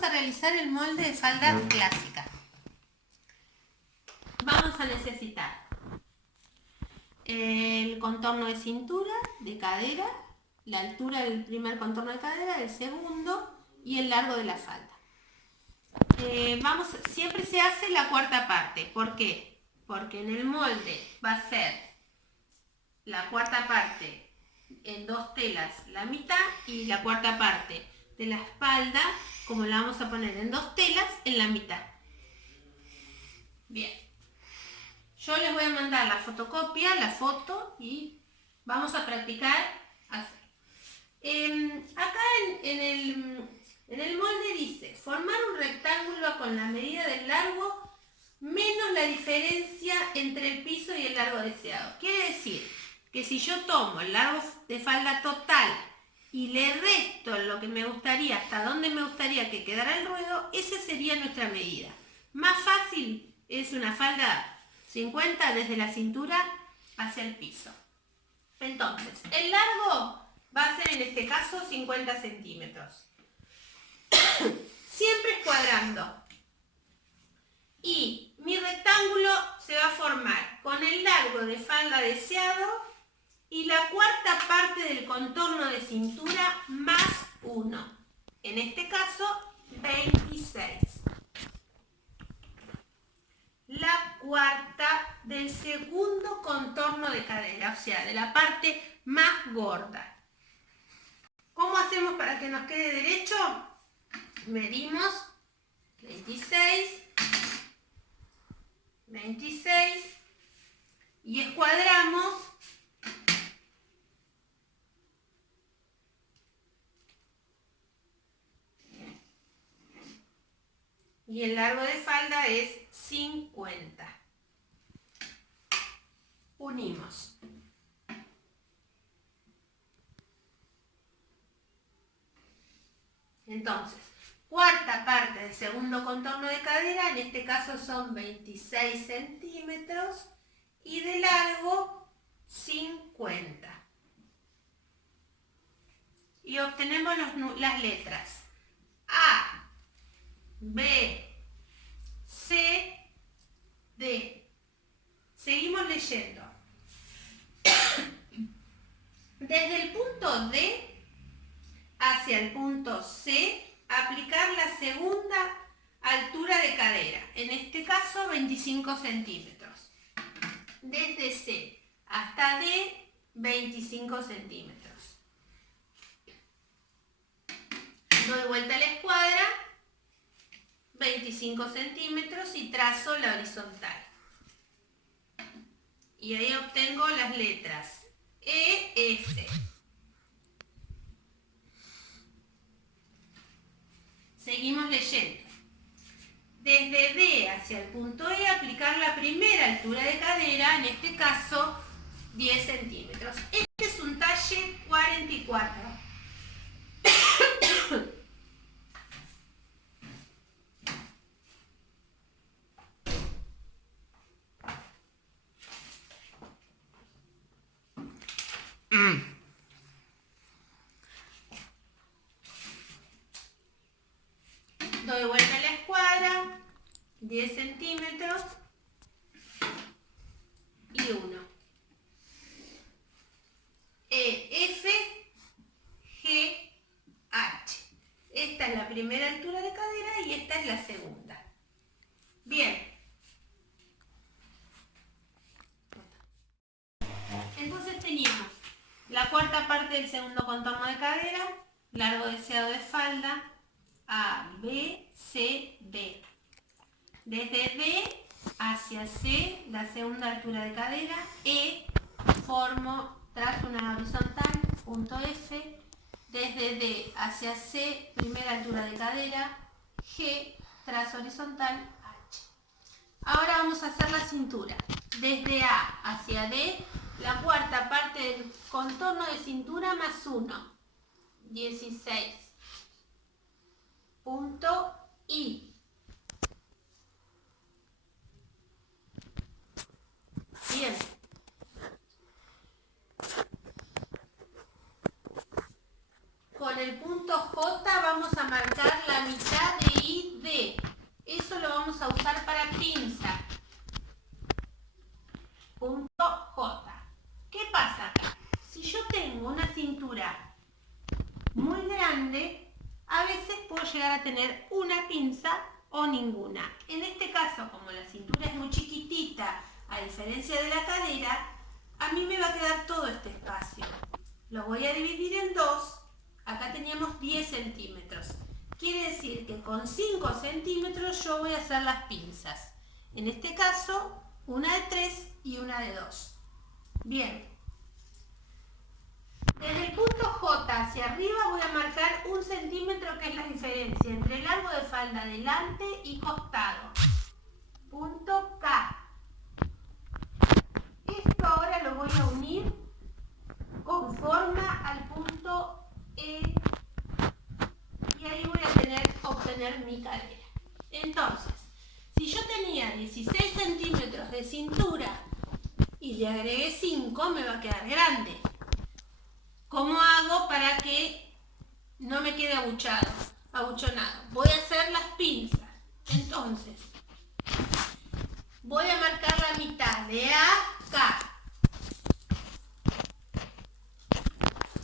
vamos a realizar el molde de falda clásica. Vamos a necesitar el contorno de cintura, de cadera, la altura del primer contorno de cadera, del segundo y el largo de la falda. Siempre se hace la cuarta parte. ¿Por qué? Porque en el molde va a ser la cuarta parte en 2 telas la mitad y la cuarta parte de la espalda, como la vamos a poner en 2 telas, en la mitad. Bien. Yo les voy a mandar la fotocopia, la foto, y vamos a practicar así. Acá en el molde dice, formar un rectángulo con la medida del largo menos la diferencia entre el piso y el largo deseado. Quiere decir que si yo tomo el largo de falda total y le resto lo que me gustaría, hasta donde me gustaría que quedara el ruedo, esa sería nuestra medida. Más fácil es una falda 50 desde la cintura hacia el piso. Entonces, el largo va a ser en este caso 50 centímetros. Siempre escuadrando. Y mi rectángulo se va a formar con el largo de falda deseado y la cuarta parte del contorno de cintura más 1. En este caso, 26. La cuarta del segundo contorno de cadera, o sea, de la parte más gorda. ¿Cómo hacemos para que nos quede derecho? Medimos 26 y escuadramos y el largo de falda es 50. Unimos. Entonces, cuarta parte del segundo contorno de cadera, en este caso son 26 centímetros y de largo 50. Y obtenemos las letras A, B, C, D. Seguimos leyendo. Desde el punto D hacia el punto C, aplicar la segunda altura de cadera, en este caso 25 centímetros. Desde C hasta D, 25 centímetros. Doy vuelta a la escuadra, 25 centímetros y trazo la horizontal. Y ahí obtengo las letras E, F. Seguimos leyendo. Desde D hacia el punto E, aplicar la primera altura de cadera, en este caso 10 centímetros. Este es un talle 44. Doy vuelta a la escuadra, 10 centímetros y 1. E, F, G, H. Esta es la primera altura de cadera y esta es la segunda. Bien. Entonces teníamos la cuarta parte del segundo contorno de cadera, largo deseado de falda, A, B, C, D. Desde D hacia C, la segunda altura de cadera, E, trazo una horizontal, punto F. Desde D hacia C, primera altura de cadera, G, trazo horizontal, H. Ahora vamos a hacer la cintura. Desde A hacia D, la cuarta parte del contorno de cintura más 1, 16. Punto I. Bien. Con el punto J vamos a marcar la mitad de a veces puedo llegar a tener una pinza o ninguna. En este caso, como la cintura es muy chiquitita, a diferencia de la cadera, a mí me va a quedar todo este espacio. Lo voy a dividir en dos. Acá teníamos 10 centímetros. Quiere decir que con 5 centímetros yo voy a hacer las pinzas. En este caso, una de 3 y una de 2. Bien. Desde el punto J hacia arriba voy a marcar 1 centímetro, que es la diferencia entre el largo de falda delante y costado. Punto K. Esto ahora lo voy a unir con forma al punto E. Y ahí voy a obtener mi cadera. Entonces, si yo tenía 16 centímetros de cintura y le agregué 5, me va a quedar grande. ¿Cómo hago para que no me quede abuchonado? Voy a hacer las pinzas. Entonces, voy a marcar la mitad de A a K.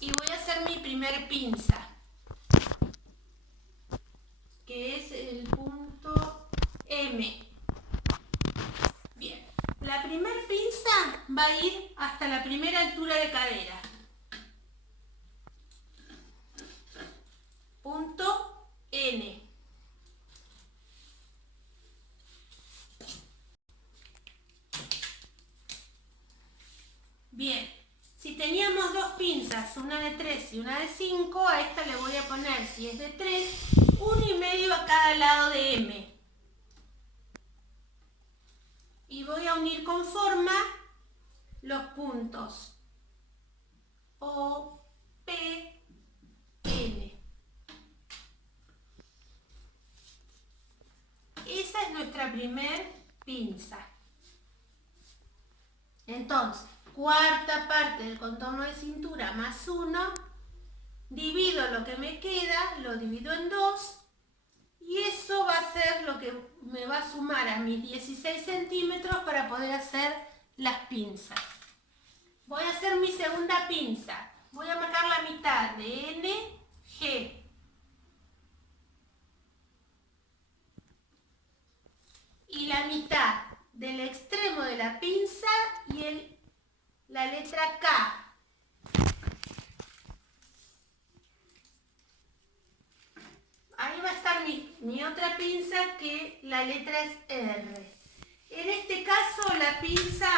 Y voy a hacer mi primer pinza, que es el punto M. Bien, la primer pinza va a ir hasta la primera altura de cadera. Punto N. Bien, si teníamos dos pinzas, una de 3 y una de 5, a esta le voy a poner, si es de 3, 1,5 a cada lado de M. Y voy a unir con forma los puntos O, P, N. Esa es nuestra primer pinza. Entonces, cuarta parte del contorno de cintura más 1, divido lo que me queda, lo divido en 2, y eso va a ser lo que me va a sumar a mis 16 centímetros para poder hacer las pinzas. Voy a hacer mi segunda pinza. Voy a marcar la mitad de N, G. Y la mitad del extremo de la pinza y la letra K. Ahí va a estar mi otra pinza, que la letra es R. En este caso la pinza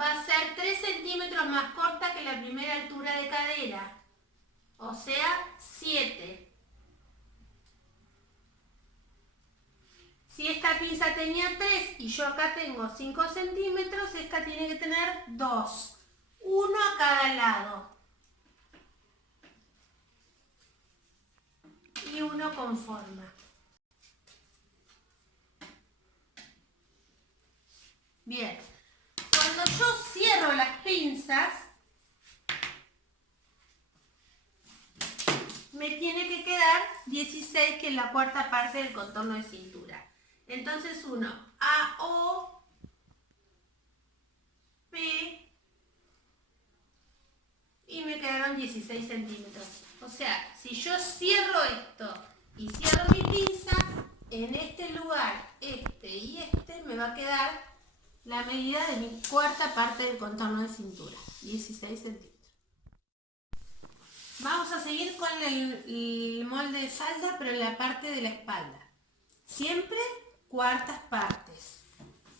va a ser 3 centímetros más corta que la primera altura de cadera, o sea 7. Si esta pinza tenía 3 y yo acá tengo 5 centímetros, esta tiene que tener 2, 1 a cada lado. Y uno con forma. Bien, cuando yo cierro las pinzas, me tiene que quedar 16, que es la cuarta parte del contorno de cintura. Entonces uno, A, O, P, y me quedaron 16 centímetros. O sea, si yo cierro esto y cierro mi pinza, en este lugar, este y este, me va a quedar la medida de mi cuarta parte del contorno de cintura, 16 centímetros. Vamos a seguir con el molde de falda, pero en la parte de la espalda. Siempre cuartas partes.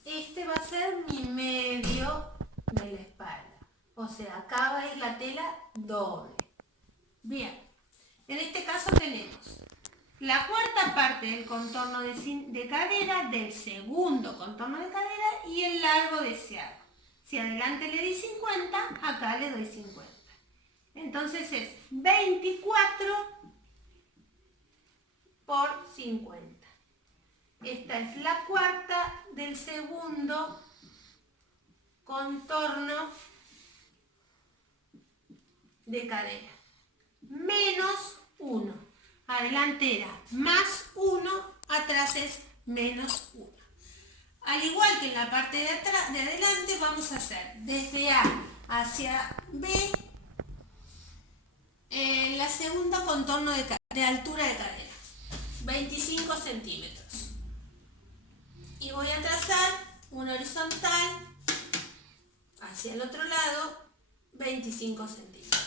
Este va a ser mi medio de la espalda. O sea, acá va a ir la tela doble. Bien, en este caso tenemos la cuarta parte del contorno de cadera, del segundo contorno de cadera y el largo deseado. Si adelante le di 50, acá le doy 50. Entonces es 24 por 50. Esta es la cuarta del segundo contorno de cadera. Menos 1. Adelante era más 1, atrás es menos 1. Al igual que en la parte de adelante, vamos a hacer desde A hacia B la segunda contorno de altura de cadera, 25 centímetros. Y voy a trazar una horizontal hacia el otro lado, 25 centímetros.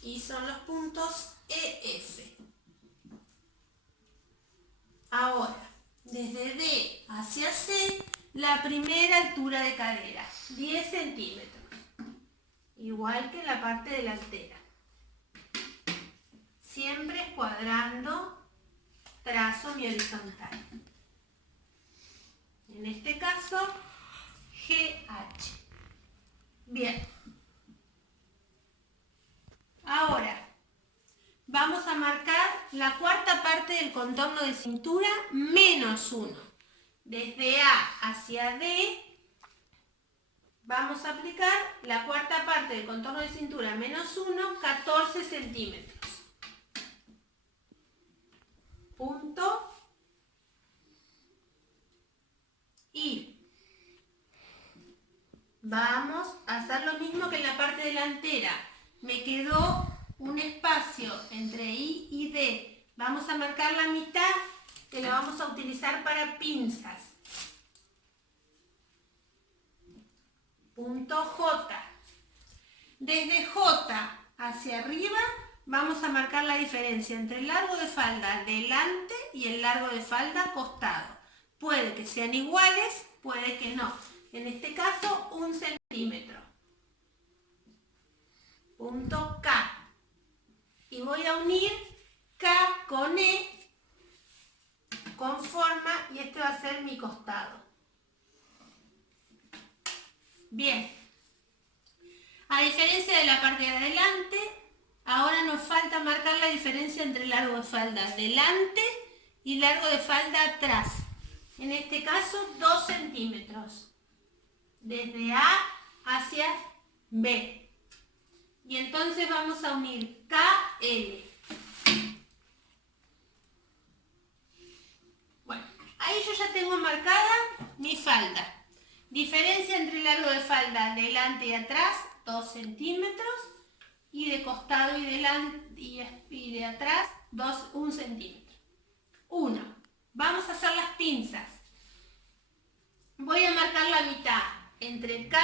Y son los puntos EF. Ahora, desde D hacia C, la primera altura de cadera, 10 centímetros. Igual que en la parte delantera. Siempre escuadrando, trazo mi horizontal. En este caso, GH. Bien. Ahora, vamos a marcar la cuarta parte del contorno de cintura menos 1. Desde A hacia D, vamos a aplicar la cuarta parte del contorno de cintura menos 1, 14 centímetros. Punto. Y vamos a hacer lo mismo que en la parte delantera. Me quedó un espacio entre I y D. Vamos a marcar la mitad, que la vamos a utilizar para pinzas. Punto J. Desde J hacia arriba vamos a marcar la diferencia entre el largo de falda delante y el largo de falda costado. Puede que sean iguales, puede que no. En este caso, 1 centímetro. Punto K. Y voy a unir K con E con forma y este va a ser mi costado. Bien. A diferencia de la parte de adelante, ahora nos falta marcar la diferencia entre largo de falda delante y largo de falda atrás. En este caso, 2 centímetros. Desde A hacia B. Y entonces vamos a unir KL. Bueno, ahí yo ya tengo marcada mi falda. Diferencia entre el largo de falda delante y atrás, 2 centímetros. Y de costado y de atrás, 1 centímetro. 1. Vamos a hacer las pinzas. Voy a marcar la mitad entre K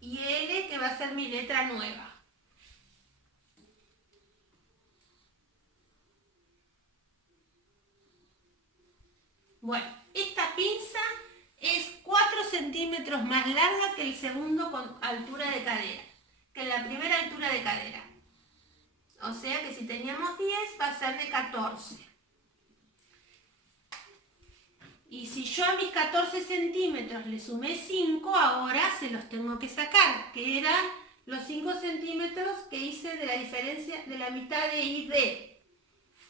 y L, que va a ser mi letra nueva. Bueno, esta pinza es 4 centímetros más larga que el segundo con altura de cadera, que la primera altura de cadera. O sea que si teníamos 10 va a ser de 14. Y si yo a mis 14 centímetros le sumé 5, ahora se los tengo que sacar, que eran los 5 centímetros que hice de la diferencia de la mitad de I y D.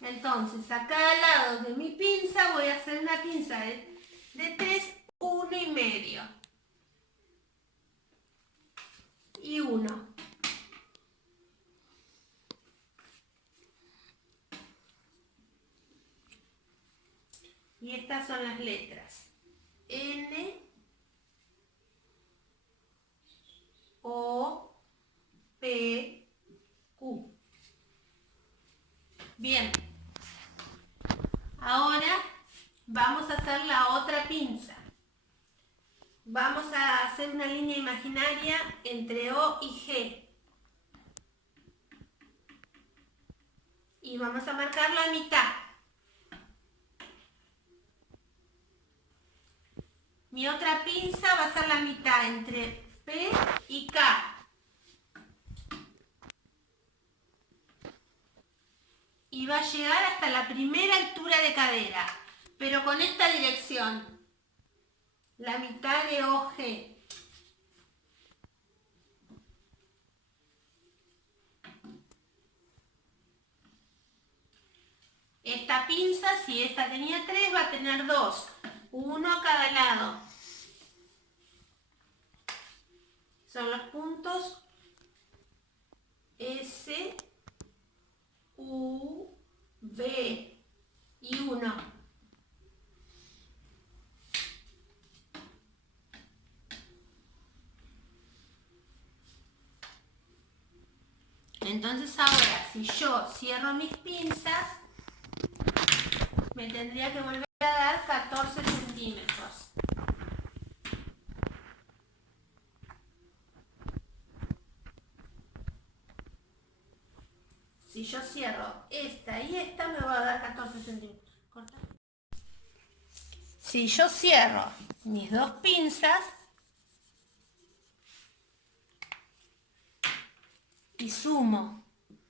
Entonces, a cada lado de mi pinza voy a hacer una pinza de 3, 1 y medio. Y 1. Y estas son las letras. N, O, P, Q. Bien. Ahora vamos a hacer la otra pinza. Vamos a hacer una línea imaginaria entre O y G. Y vamos a marcar la mitad. Mi otra pinza va a ser la mitad entre P y K. Y va a llegar hasta la primera altura de cadera, pero con esta dirección. La mitad de OG. Esta pinza, si esta tenía 3, va a tener 2. 1 a cada lado. Son los puntos S, U, V y 1. Entonces ahora, si yo cierro mis pinzas, me tendría que volver a dar 14 centímetros. Si yo cierro esta y esta, me va a dar 14 centímetros. ¿Corta? Si yo cierro mis dos pinzas y sumo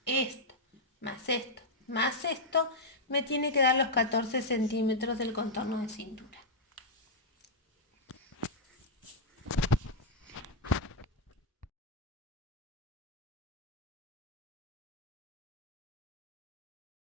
esto, más esto, me tiene que dar los 14 centímetros del contorno de cintura.